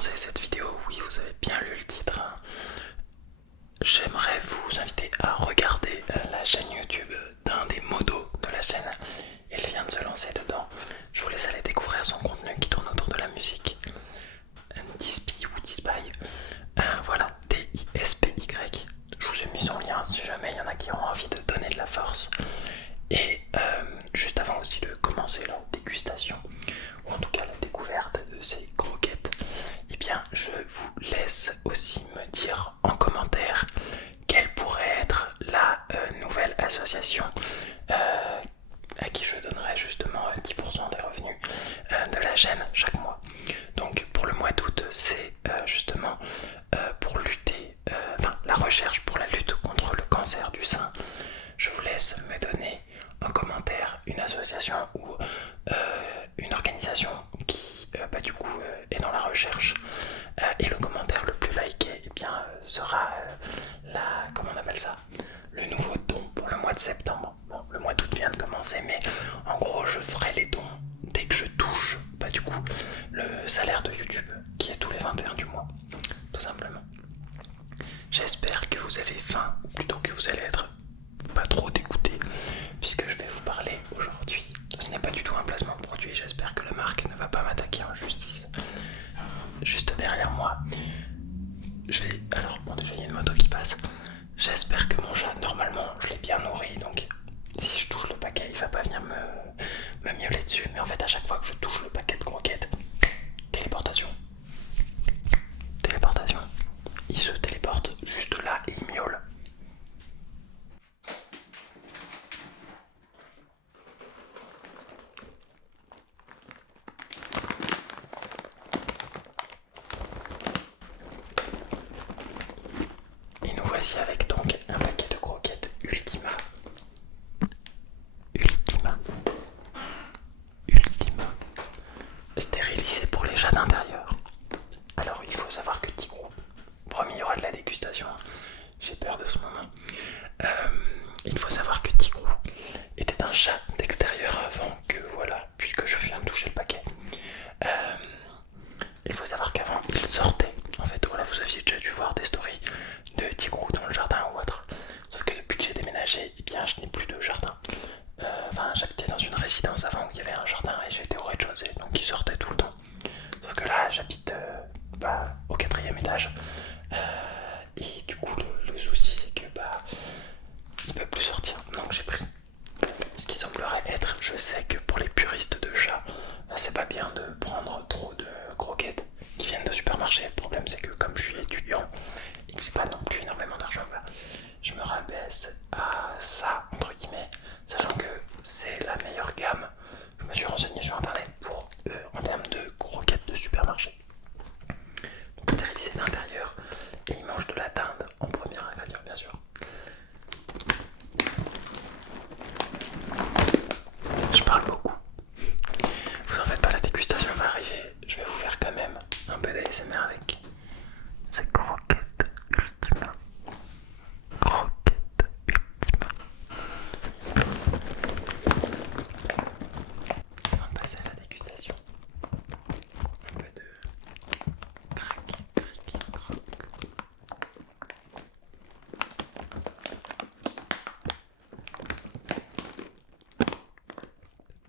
commencer cette vidéo, oui, vous avez bien lu le titre, hein. J'aimerais vous inviter à regarder la chaîne YouTube d'un des modos de la chaîne. Il vient de se lancer dedans. Je vous laisse aller découvrir son contenu qui tourne autour de la musique. Dispy ou Dispy. Voilà, Dispy. Je vous ai mis son lien si jamais il y en a qui ont envie de donner de la force. Et juste avant aussi de commencer la dégustation, ou en tout cas la découverte de ces croquettes, eh bien je vous laisse aussi me dire en commentaire quelle pourrait être la nouvelle association à qui je donnerai justement 10% des revenus de la chaîne chaque mois. Donc pour le mois d'août, c'est justement pour lutter, la recherche pour la lutte contre le cancer du sein. Je vous laisse me donner en commentaire une association ou une organisation qui du coup est dans la recherche, et le commentaire le plus liké sera comment on appelle ça, le nouveau don pour le mois de septembre. Bon, le mois d'août vient de commencer, mais en gros je ferai les dons dès que je touche du coup le salaire de YouTube qui est tous les 21 du mois, tout simplement. J'espère que vous avez faim, ou plutôt que vous allez être pas trop dégoûté, puisque je vais vous parler aujourd'hui. Ce n'est pas du tout un placement de produit, j'espère que la marque ne va pas m'attaquer en justice. Juste derrière moi, déjà il y a une moto qui passe. J'espère que mon chat, normalement je l'ai bien nourri, donc si je touche le paquet il va pas venir me miauler dessus. Mais en fait à chaque fois que je touche le paquet de croquettes, téléportation, il se téléporte juste là et il miaule. Et nous voici avec donc un paquet de croquettes Ultima. Stérilisé pour les chats d'intérieur. Alors il faut savoir que Tigrou, promis il y aura de la dégustation, j'ai peur de ce moment. Il faut savoir que Tigrou était un chat d'extérieur avant que, voilà, puisque je viens de toucher le paquet. Il faut savoir qu'avant il sortait, en fait voilà, vous aviez déjà dû voir des stories de Tigrou dans le jardin ou autre. Sauf que depuis que j'ai déménagé, je n'ai plus de jardin. J'habitais dans une résidence avant où il y avait un jardin et j'étais au rez-de-chaussée, donc il sortait tout le temps. Sauf que là j'habite au 4e étage, et du coup le souci c'est que il peut plus sortir. Donc j'ai pris ce qui semblerait être, je sais que pour les puristes de chats, c'est pas bien de prendre trop de croquettes qui viennent de supermarché. Le problème c'est que comme je suis étudiant et que j'ai pas non plus énormément d'argent, je me rabaisse à ça entre guillemets, sachant que c'est la meilleure gamme. Je me suis renseigné sur internet pour en termes de croquettes de supermarché. Donc stérilisé d'intérieur, et ils mangent de la dinde en premier ingrédient bien sûr. Je parle beaucoup. Vous en faites pas, la dégustation va arriver. Je vais vous faire quand même un peu d'ASMR avec ces croquettes Ultima. Croquettes Ultima. Avant de passer à la dégustation, un peu de crack, croc.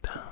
Ultima.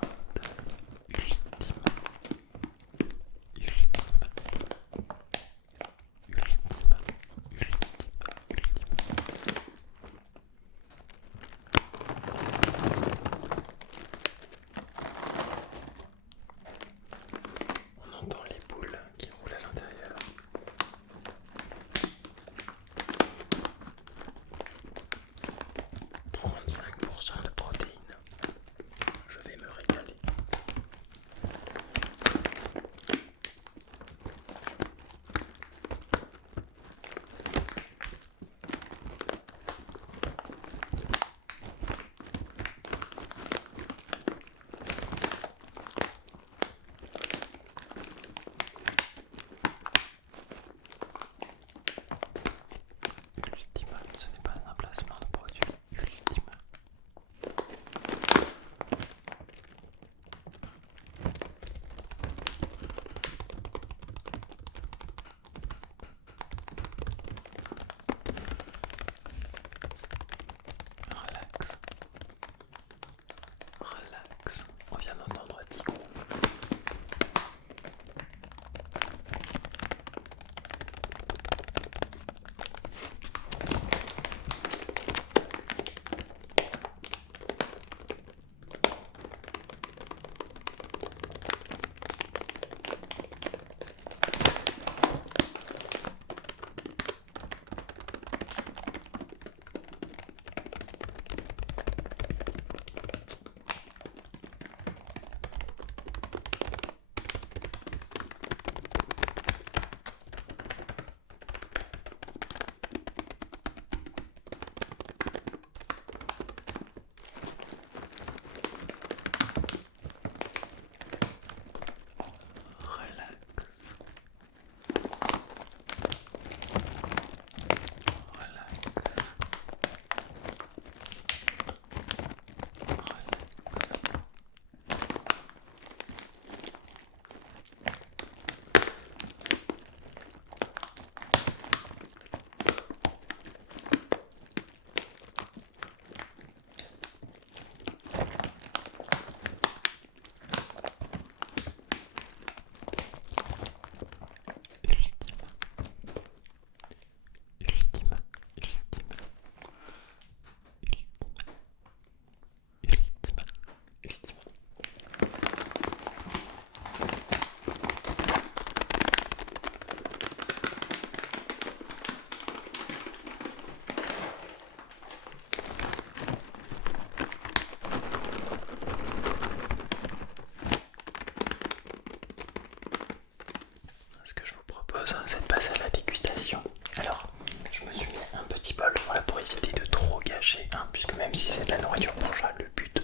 chose, c'est de passer à la dégustation. Alors, je me suis mis un petit bol, voilà, pour éviter de trop gâcher, hein, puisque même si c'est de la nourriture pour chat, le but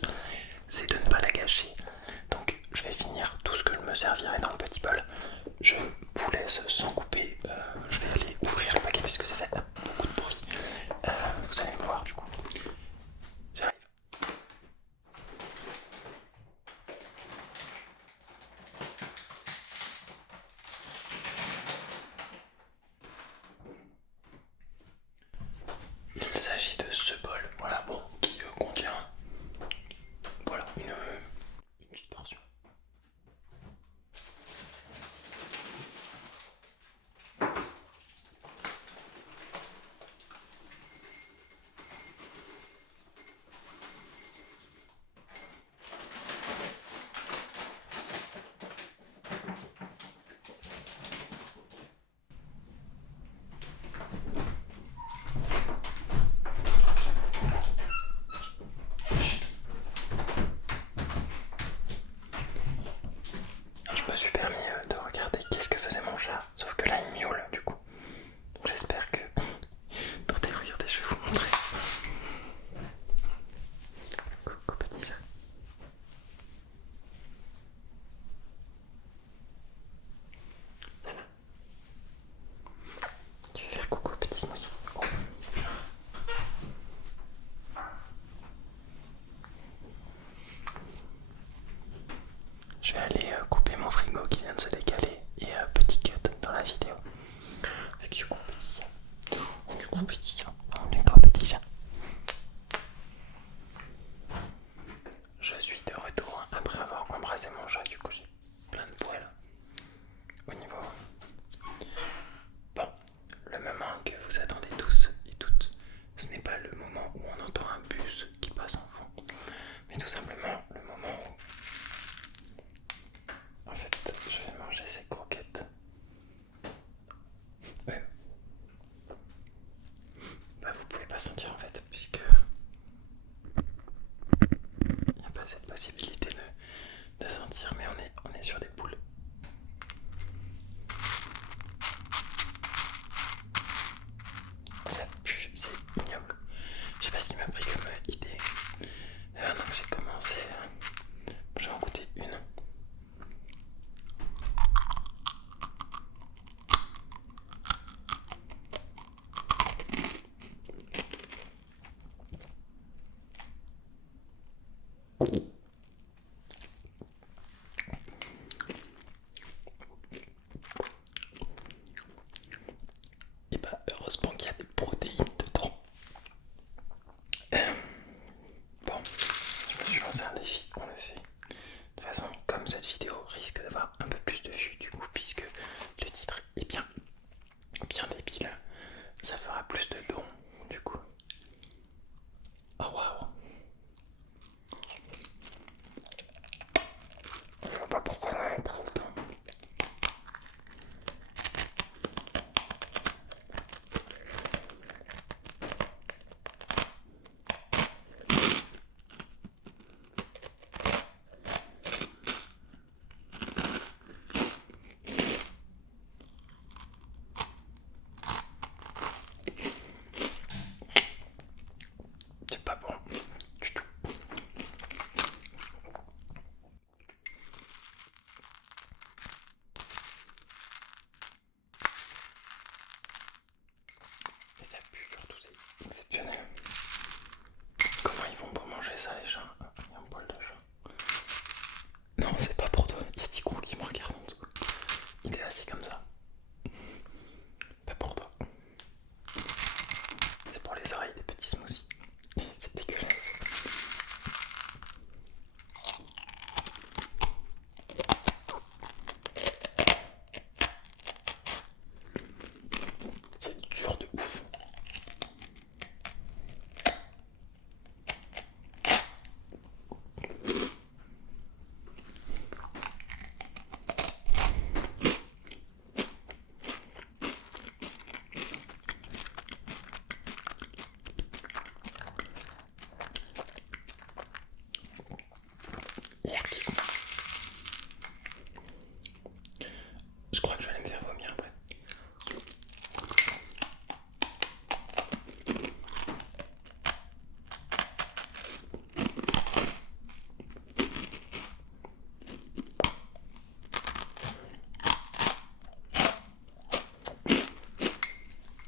c'est de ne pas la gâcher. Donc je vais finir tout ce que je me servirai dans le petit bol. Je vous laisse sans couper. Je vais aller ouvrir le paquet puisque ça fait beaucoup de bruit. Vous allez me voir du coup. J'arrive. Il s'agit de ce bol, voilà, bon, qui contient, voilà, une petite portion.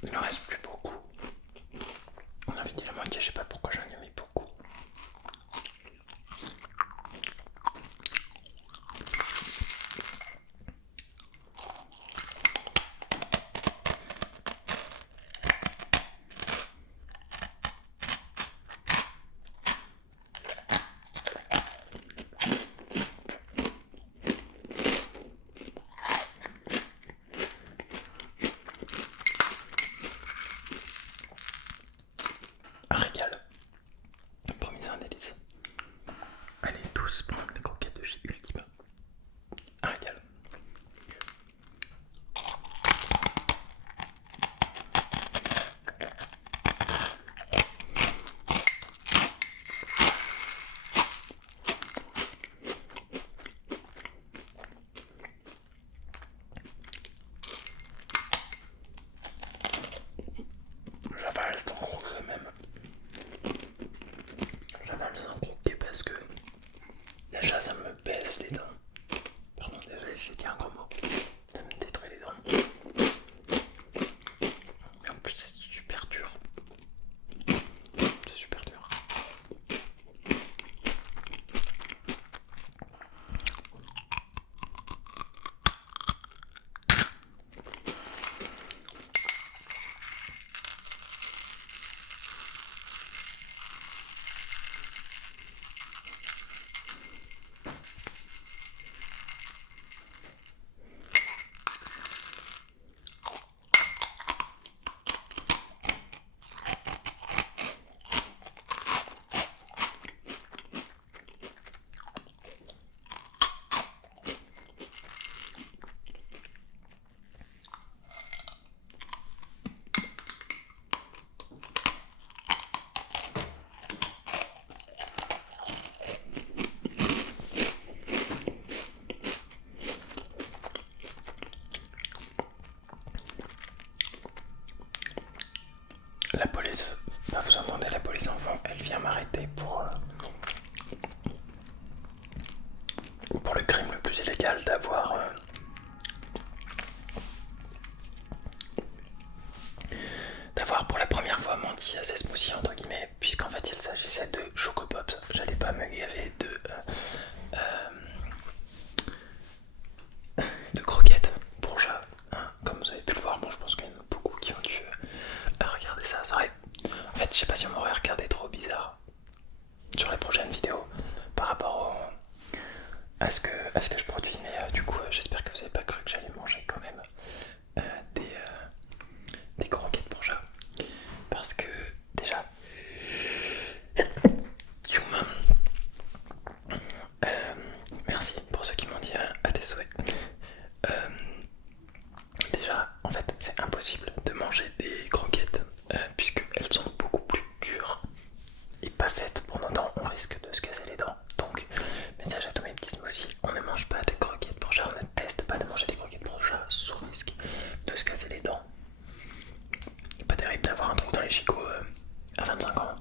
Il en reste plus beaucoup. On avait dit la moitié, je sais pas pourquoi j'en ai mis beaucoup. Un régal. Promis, c'est un délice. Allez tous prendre les croquettes de chez Ultime. Un régal. J'avale sans croquer même. J'avale sans croquer parce que déjà ça me baisse les dents. Pardon, désolé, j'ai dit un gros mot. Ça me détruit les dents. Mais en plus c'est super dur. C'est super dur. La police, bah vous entendez la police enfant, elle vient m'arrêter pour le crime le plus illégal d'avoir pour la première fois menti à ces smoothies entre guillemets, puisqu'en fait il s'agissait de Choco Pops. J'allais pas me gaver de croquettes pour chat, hein. Comme vous avez pu le voir, bon je pense qu'il y en a beaucoup qui ont dû regarder ça. Ça aurait... En fait je sais pas si on m'aurait regardé trop bizarre sur les prochaines vidéos par rapport à ce que je produis, mais du coup j'espère que vous avez pas cru que j'allais manger quand même des croquettes pour chat, parce que déjà merci pour ceux qui m'ont dit à tes souhaits. Déjà en fait c'est impossible de manger des croquettes puisqu'elles sont beaucoup plus dures et pas faites pour nos dents, on risque de se casser les dents. Donc message à tous mes petits smoothies, on ne mange pas de croquettes pour chat, on ne teste pas de manger des croquettes pour chat sous risque de se casser les dents. C'est pas terrible d'avoir un trou dans les chicots à 25 ans.